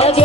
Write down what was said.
了